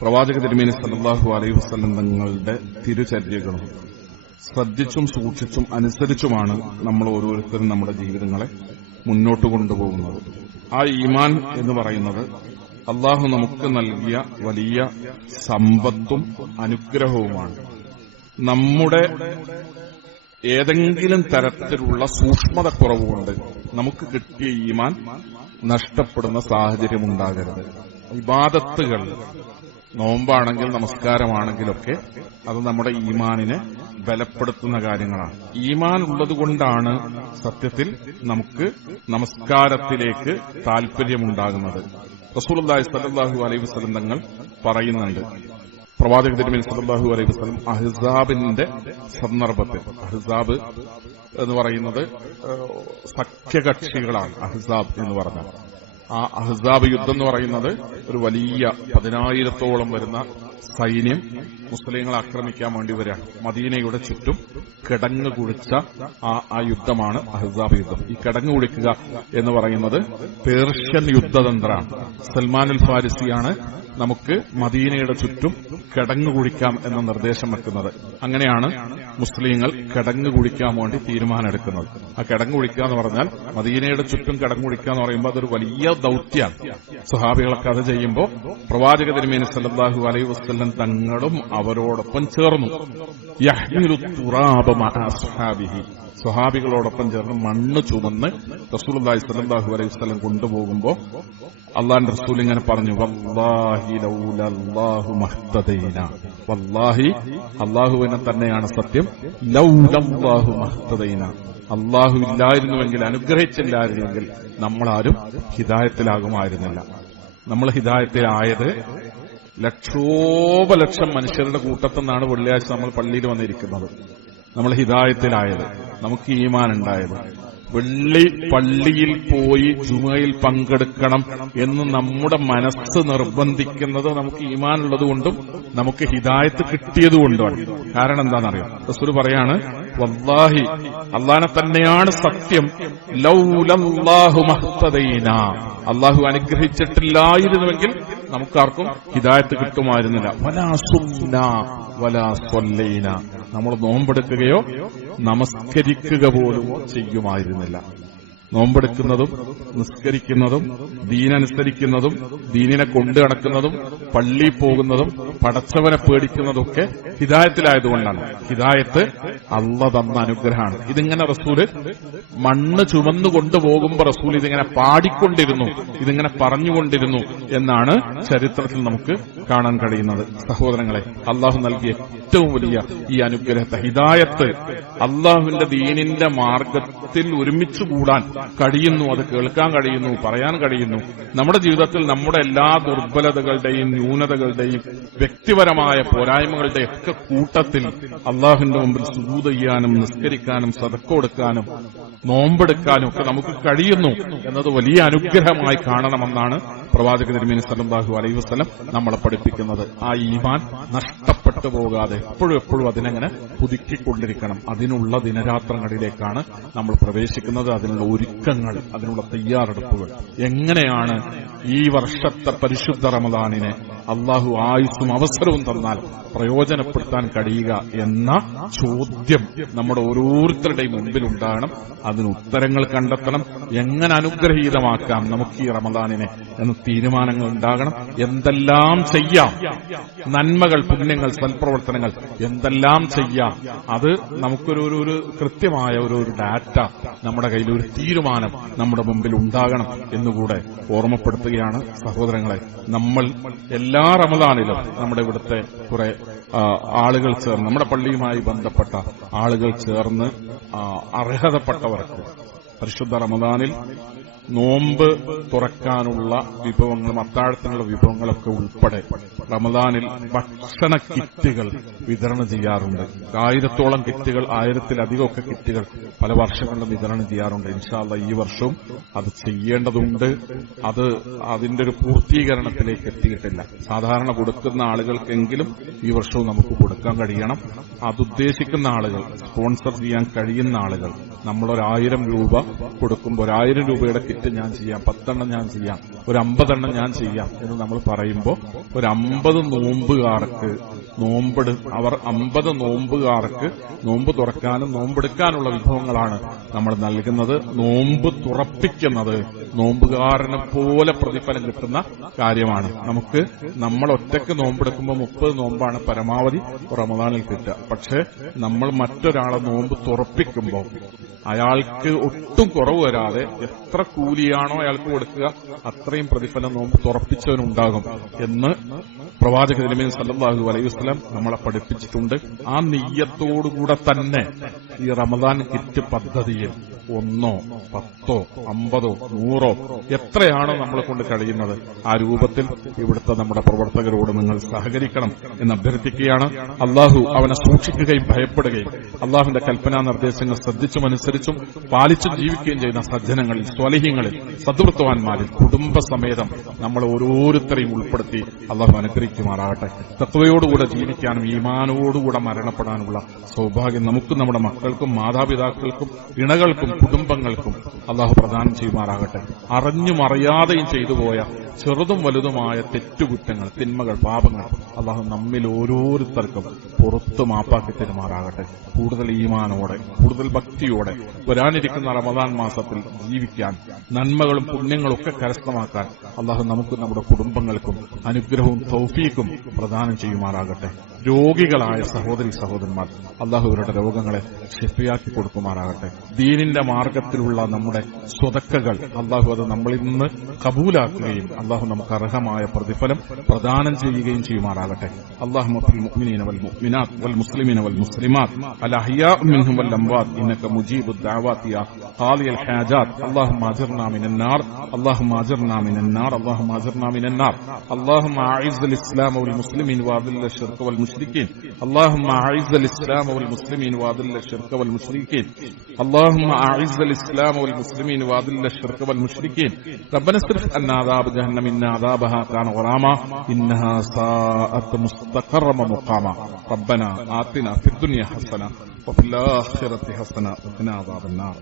പ്രവാചക തിരുമേനി സല്ലല്ലാഹു അലൈഹി വസല്ലം തങ്ങളുടെ തിരുചര്യകളും ശ്രദ്ധിച്ചും സൂക്ഷിച്ചും അനുസരിച്ചുമാണ് നമ്മൾ ഓരോരുത്തരും നമ്മുടെ ജീവിതങ്ങളെ മുന്നോട്ട് കൊണ്ടുപോകുന്നത്. ആ ഈമാൻ എന്ന് പറയുന്നത് അള്ളാഹു നമുക്ക് നൽകിയ വലിയ സമ്പത്തും അനുഗ്രഹവുമാണ്. നമ്മുടെ ഏതെങ്കിലും തരത്തിലുള്ള സൂക്ഷ്മതക്കുറവുകൊണ്ട് നമുക്ക് കിട്ടിയ ഈമാൻ നഷ്ടപ്പെടുന്ന സാഹചര്യം ഉണ്ടാകരുത്. ഇബാദത്തുകൾ, നോമ്പാണെങ്കിൽ നമസ്കാരമാണെങ്കിലൊക്കെ അത് നമ്മുടെ ഈമാനിനെ ബലപ്പെടുത്തുന്ന കാര്യങ്ങളാണ്. ഈമാൻ ഉള്ളതുകൊണ്ടാണ് സത്യത്തിൽ നമുക്ക് നമസ്കാരത്തിലേക്ക് താല്പര്യമുണ്ടാകുന്നത്. റസൂലുള്ളാഹി സ്വല്ലല്ലാഹു അലൈഹി വസല്ലം തങ്ങൾ പറയുന്നുണ്ട്, പ്രവാചക തിരുമേനി സല്ലല്ലാഹു അലൈഹി വസല്ലം അഹ്സാബിന്റെ സന്ദർഭത്തിൽ, അഹ്സാബ് എന്ന് പറയുന്നത് സഖ്യകക്ഷികളാണ്. അഹ്സാബ് എന്ന് പറഞ്ഞാൽ ആ അഹ്സാബ് യുദ്ധം എന്ന് പറയുന്നത് ഒരു വലിയ 10,000-ഓളം വരുന്ന സൈന്യം മുസ്ലിങ്ങളെ ആക്രമിക്കാൻ വേണ്ടി വരിക. മദീനയുടെ ചുറ്റും കിടങ്ങ് കുഴിച്ച ആ യുദ്ധമാണ് അഹ്സാബ് യുദ്ധം. ഈ കിടങ്ങ് കുഴിക്കുക എന്ന് പറയുന്നത് പേർഷ്യൻ യുദ്ധതന്ത്രമാണ്. സൽമാനുൽ ഫാരിസിയാണ് നമുക്ക് മദീനയുടെ ചുറ്റും കിടങ്ങ് കുഴിക്കാം എന്ന നിർദ്ദേശം വെക്കുന്നത്. അങ്ങനെയാണ് മുസ്ലിങ്ങൾ കിടങ്ങ് കുഴിക്കാൻ വേണ്ടി തീരുമാനമെടുക്കുന്നത്. ആ കിടങ്ങ് കുഴിക്കുക എന്ന് പറഞ്ഞാൽ മദീനയുടെ ചുറ്റും കിടങ്ങ് കുഴിക്കുക എന്ന് പറയുമ്പോൾ അതൊരു വലിയ ദൌത്യമാണ്. സ്വഹാബികളൊക്കെ അത് ചെയ്യുമ്പോൾ പ്രവാചക തിരുമേനി സല്ലല്ലാഹു അലൈഹി വസല്ലം തങ്ങളും അവരോടൊപ്പം ചേർന്നു. യഹ്മിലു തുറാബ മഅ അസ്ഹാബിഹി, സ്വഹാബികളോടൊപ്പം ചേർന്ന് മണ്ണ് ചുമന്ന് റസൂലുള്ളാഹി സ്വല്ലല്ലാഹു അലൈഹി വസല്ലം കൊണ്ടുപോകുമ്പോൾ അള്ളാന്റെ റസൂൽ ഇങ്ങനെ പറഞ്ഞു, വല്ലാഹി ലൗലല്ലാഹു മഹ്തദൈന, വല്ലാഹി അള്ളാഹുവിനെ തന്നെയാണ് സത്യം, ലൗലല്ലാഹു മഹ്തദൈന, അള്ളാഹു ഇല്ലായിരുന്നുവെങ്കിൽ, അനുഗ്രഹിച്ചില്ലായിരുന്നുവെങ്കിൽ നമ്മളാരും ഹിദായത്തിലാകുമായിരുന്നില്ല. നമ്മൾ ഹിദായത്തിലായത് ലക്ഷോപലക്ഷം മനുഷ്യരുടെ കൂട്ടത്തിൽ നിന്നാണ് വെള്ളിയാഴ്ച നമ്മൾ പള്ളിയിൽ വന്നിരിക്കുന്നത്. നമ്മൾ ഹിദായത്തിലായത്, നമുക്ക് ഈമാൻ ഉണ്ടായത്. പള്ളിയിൽ പോയി ജുമയിൽ പങ്കെടുക്കണം എന്ന് നമ്മുടെ മനസ്സ് നിർബന്ധിക്കുന്നത് നമുക്ക് ഈമാനുള്ളത് കൊണ്ടും നമുക്ക് ഹിദായത്ത് കിട്ടിയതുകൊണ്ടാണ്. കാരണം എന്താണെന്നറിയാം, റസൂൽ പറയാണ്, വല്ലാഹി അള്ളാഹനെ തന്നെയാണ് സത്യം, ലൗലല്ലാഹു മഹ്തദൈന, അള്ളാഹു അനുഗ്രഹിച്ചിട്ടില്ലായിരുന്നുവെങ്കിൽ നമുക്കാർക്കും ഹിദായത്ത് കിട്ടുമായിരുന്നില്ല. വലാ സുന്ന വലാ സ്വല്ലൈന, നമ്മൾ നോമ്പെടുക്കുകയോ നമസ്കരിക്കുക പോലും ചെയ്യുമായിരുന്നില്ല. നോമ്പെടുക്കുന്നതും നിസ്കരിക്കുന്നതും ദീനനുസരിക്കുന്നതും ദീനിനെ കൊണ്ടു നടക്കുന്നതും പള്ളിയിൽ പോകുന്നതും പടച്ചവനെ പേടിക്കുന്നതൊക്കെ ഹിദായത്തിലായതുകൊണ്ടാണ്. ഹിദായത്ത് അള്ളാഹ് തന്ന അനുഗ്രഹമാണ്. ഇതിങ്ങനെ റസൂല് മണ്ണ് ചുമന്നു കൊണ്ടുപോകുമ്പോൾ റസൂൽ ഇതിങ്ങനെ പാടിക്കൊണ്ടിരുന്നു, ഇതിങ്ങനെ പറഞ്ഞുകൊണ്ടിരുന്നു എന്നാണ് ചരിത്രത്തിൽ നമുക്ക് കാണാൻ കഴിയുന്നത്. സഹോദരങ്ങളെ, അള്ളാഹു നൽകിയ ഏറ്റവും വലിയ ഈ അനുഗ്രഹത്തെ, ഹിദായത്ത്, അള്ളാഹുവിന്റെ ദീനിന്റെ മാർഗത്തിൽ ഒരുമിച്ച് കൂടാൻ കഴിയുന്നു, അത് കേൾക്കാൻ കഴിയുന്നു, പറയാൻ കഴിയുന്നു. നമ്മുടെ ജീവിതത്തിൽ നമ്മുടെ എല്ലാ ദുർബലതകളുടെയും ന്യൂനതകളുടെയും വ്യക്തിപരമായ പോരായ്മകളുടെയും ഒക്കെ കൂട്ടത്തിൽ അള്ളാഹുവിന്റെ മുമ്പിൽ സുജൂദ് ചെയ്യാനും നിസ്കരിക്കാനും സദഖ കൊടുക്കാനും നോമ്പെടുക്കാനും ഒക്കെ നമുക്ക് കഴിയുന്നു എന്നത് വലിയ അനുഗ്രഹമായി കാണണമെന്നാണ് പ്രവാചക തിരുമേനി സല്ലല്ലാഹു അലൈഹി വസല്ലം നമ്മളെ പഠിപ്പിക്കുന്നത്. ആ ഈമാൻ നഷ്ടപ്പെട്ടു പോകാതെ എപ്പോഴും അതിനെങ്ങനെ പുതുക്കിക്കൊണ്ടിരിക്കണം. അതിനുള്ള ദിനരാത്രങ്ങളിലേക്കാണ് നമ്മൾ പ്രവേശിക്കുന്നത്. അതിനുള്ള ഒരുക്കങ്ങൾ, അതിനുള്ള തയ്യാറെടുപ്പുകൾ, എങ്ങനെയാണ് ഈ വർഷത്തെ പരിശുദ്ധ റമദാനിനെ അള്ളാഹു ആയുസ്സും അവസരവും തന്നാൽ പ്രയോജനപ്പെടുത്താൻ കഴിയുക എന്ന ചോദ്യം നമ്മുടെ ഓരോരുത്തരുടെയും മുമ്പിലുണ്ടാകണം. അതിന് ഉത്തരങ്ങൾ കണ്ടെത്തണം. എങ്ങനെ അനുഗ്രഹീതമാക്കാം നമുക്ക് ഈ റമദാനിനെ എന്ന തീരുമാനങ്ങൾ ഉണ്ടാകണം. എന്തെല്ലാം ചെയ്യാം, നന്മകൾ, പുണ്യങ്ങൾ, സൽപ്രവർത്തനങ്ങൾ എന്തെല്ലാം ചെയ്യാം, അത് നമുക്കൊരു കൃത്യമായ ഒരു ഡാറ്റ നമ്മുടെ കയ്യിൽ, ഒരു തീരുമാനം നമ്മുടെ മുമ്പിൽ ഉണ്ടാകണം എന്നുകൂടെ ഓർമ്മപ്പെടുത്തുകയാണ്. സഹോദരങ്ങളെ, നമ്മൾ എല്ലാ റമദാനിലും നമ്മുടെ ഇവിടുത്തെ കുറെ ആളുകൾ ചേർന്ന്, നമ്മുടെ പള്ളിയുമായി ബന്ധപ്പെട്ട ആളുകൾ ചേർന്ന് അർഹതപ്പെട്ടവർക്ക് പരിശുദ്ധ റമദാനിൽ നോമ്പ് തുറക്കാനുള്ള വിഭവങ്ങളും അത്താഴത്തിനുള്ള വിഭവങ്ങളൊക്കെ ഉൾപ്പെടെ റമദാനിൽ ഭക്ഷണ കിറ്റുകൾ വിതരണം ചെയ്യാറുണ്ട്. 1000-ഓളം കിറ്റുകൾ, 1000-ലധികമൊക്കെ കിറ്റുകൾ പല വർഷങ്ങളിലും വിതരണം ചെയ്യാറുണ്ട്. ഇൻഷാ അല്ലാഹ് ഈ വർഷവും അത് ചെയ്യേണ്ടതുണ്ട്. അതിന്റെ ഒരു പൂർത്തീകരണത്തിലേക്ക് എത്തിയിട്ടില്ല. സാധാരണ കൊടുക്കുന്ന ആളുകൾക്കെങ്കിലും ഈ വർഷവും നമുക്ക് കൊടുക്കാൻ കഴിയണം. അതുദ്ദേശിക്കുന്ന ആളുകൾ, സ്പോൺസർ ചെയ്യാൻ കഴിയുന്ന ആളുകൾ, നമ്മളൊരു 1000 രൂപ കൊടുക്കുമ്പോൾ 1000 രൂപയുടെ കിറ്റ് ഞാൻ ചെയ്യാം, 10 എണ്ണം ഞാൻ ചെയ്യാം, ഒരു 50 എണ്ണം ഞാൻ ചെയ്യാം എന്ന് നമ്മൾ പറയുമ്പോൾ ഒരു 50 നോമ്പുകാർക്ക് അവർ 50 നോമ്പുകാർക്ക് നോമ്പ് തുറക്കാനും നോമ്പെടുക്കാനുള്ള വിഭവങ്ങളാണ് നമ്മൾ നൽകുന്നത്. നോമ്പ് തുറപ്പിക്കുന്നത് നോമ്പുകാരനെ പോലെ പ്രതിഫലം കിട്ടുന്ന കാര്യമാണ്. നമ്മൾ ഒറ്റയ്ക്ക് നോമ്പെടുക്കുമ്പോൾ 30 നോമ്പാണ് പരമാവധി റമദാനിൽ കിട്ടുക. പക്ഷെ നമ്മൾ മറ്റൊരാളെ നോമ്പ് തുറപ്പിക്കുമ്പോൾ അയാൾക്ക് ഒട്ടും കുറവ് വരാതെ എത്ര കൂലിയാണോ അയാൾക്ക് കൊടുക്കുക അത്രയും പ്രതിഫലം നോമ്പ് തുറപ്പിച്ചവനുണ്ടാകും എന്ന് പ്രവാചക തിരുമേനി സല്ലല്ലാഹു അലൈഹി വസല്ലം നമ്മളെ പഠിപ്പിച്ചിട്ടുണ്ട്. ആ നിയ്യത്തോടുകൂടെ തന്നെ ഈ റമദാൻ കിറ്റ് പദ്ധതിയിൽ 1, 10, 50, 100 എത്രയാണോ നമ്മളെ കൊണ്ട് കഴിയുന്നത് ആ രൂപത്തിൽ ഇവിടുത്തെ നമ്മുടെ പ്രവർത്തകരോട് നിങ്ങൾ സഹകരിക്കണം എന്ന് അഭ്യർത്ഥിക്കുകയാണ്. അള്ളാഹു അവനെ സൂക്ഷിക്കുകയും ഭയപ്പെടുകയും അള്ളാഹുവിന്റെ കൽപ്പനാ നിർദ്ദേശങ്ങൾ ശ്രദ്ധിച്ചും അനുസരിച്ചും പാലിച്ചും ജീവിക്കുകയും ചെയ്യുന്ന സജ്ജനങ്ങളിൽ, സ്വലിഹീങ്ങളിൽ, സദ്വൃത്തവാന്മാരിൽ കുടുംബസമേതം നമ്മൾ ഓരോരുത്തരെയും ഉൾപ്പെടുത്തി അള്ളാഹു അനുഗ്രഹിക്കുമാറാകട്ടെ. തഖ്വയോടുകൂടെ ജീവിക്കാനും ഈമാനോടുകൂടെ മരണപ്പെടാനുള്ള സൗഭാഗ്യം നമുക്കും നമ്മുടെ മക്കൾക്കും മാതാപിതാക്കൾക്കും ഇണകൾക്കും കുടുംബങ്ങൾക്കും അള്ളാഹു പ്രദാനം ചെയ്യുമാറാകട്ടെ. അറിഞ്ഞും അറിയാതെയും ചെയ്തുപോയ ചെറുതും വലുതുമായ തെറ്റുകുറ്റങ്ങൾ, തിന്മകൾ, പാപങ്ങൾ അള്ളാഹു നമ്മിൽ ഓരോരുത്തർക്കും പുറത്തു മാപ്പാക്കി തരുമാറാകട്ടെ. കൂടുതൽ ഈമാനോടെ, കൂടുതൽ ഭക്തിയോടെ വരാനിരിക്കുന്ന റമദാൻ മാസത്തിൽ ജീവിക്കാൻ, നന്മകളും പുണ്യങ്ങളും ഒക്കെ കരസ്ഥമാക്കാൻ അള്ളാഹു നമുക്കും നമ്മുടെ കുടുംബങ്ങൾക്കും അനുഗ്രഹവും തൗഫീഖും പ്രദാനം ചെയ്യുമാറാകട്ടെ. രോഗികളായ സഹോദരി സഹോദരന്മാർ അള്ളാഹു ഇവരുടെ രോഗങ്ങളെ ശിഫയാക്കി കൊടുക്കുമാറാകട്ടെ. ദീനിന്റെ മാർഗത്തിലുള്ള നമ്മുടെ സ്വതക്കകൾ അള്ളാഹു അത് നമ്മളിൽ നിന്ന് കബൂലാക്കുകയും അള്ളാഹു നമുക്ക് അർഹമായ പ്രതിഫലം പ്രദാനം ചെയ്യുകയും ചെയ്യുമാറാകട്ടെ. അല്ലാഹുമ്മ ഫിൽ മുഅ്മിനീന വൽ മുഅ്മിനാത്ത് വൽ മുസ്ലിമീന വൽ മുസ്ലിമാത്ത് അൽ അഹ്യാഉ മിൻഹും വൽ അംവാത്ത് ഇന്നക മുജീബുദ് ദഅവാതി യാ ഖാദിയൽ ഹാജാത്ത്. അല്ലാഹുമ്മ അജിർനാ മിനൻ നാർ, അല്ലാഹുമ്മ അജിർനാ മിനൻ നാർ, അല്ലാഹുമ്മ അജിർനാ മിനൻ നാർ. അല്ലാഹുമ്മ അഇസ്ൽ ഇസ്ലാമ വൽ മുസ്ലിമീൻ വഅദിൽ ശിർക്ക് വൽ മുശ്രിക്കീൻ. അല്ലാഹുമ്മ അഇസ്ൽ ഇസ്ലാമ വൽ മുസ്ലിമീൻ വഅദിൽ ശിർക്ക് വൽ മുശ്രിക്കീൻ. അല്ലാഹുമ്മ അഇസ്ൽ ഇസ്ലാമ വൽ മുസ്ലിമീൻ വഅദിൽ ശിർക്ക് വൽ മുശ്രിക്കീൻ. റബ്ബന ഇസ്രിഫ് അന്നാ അദാബ ജഹന്നമ ഇന്ന അദാബഹാ കാന ഗറാമ ഇന്നഹാ സാഅത് മുസ്തഖറമ മുഖാമ. റബ്ബന ആതിനാ ഫിദ് ദുനിയ ഹസന വഫിൽ ആഖിറതി ഹസന വഖിനാ അദാബന്നാർ.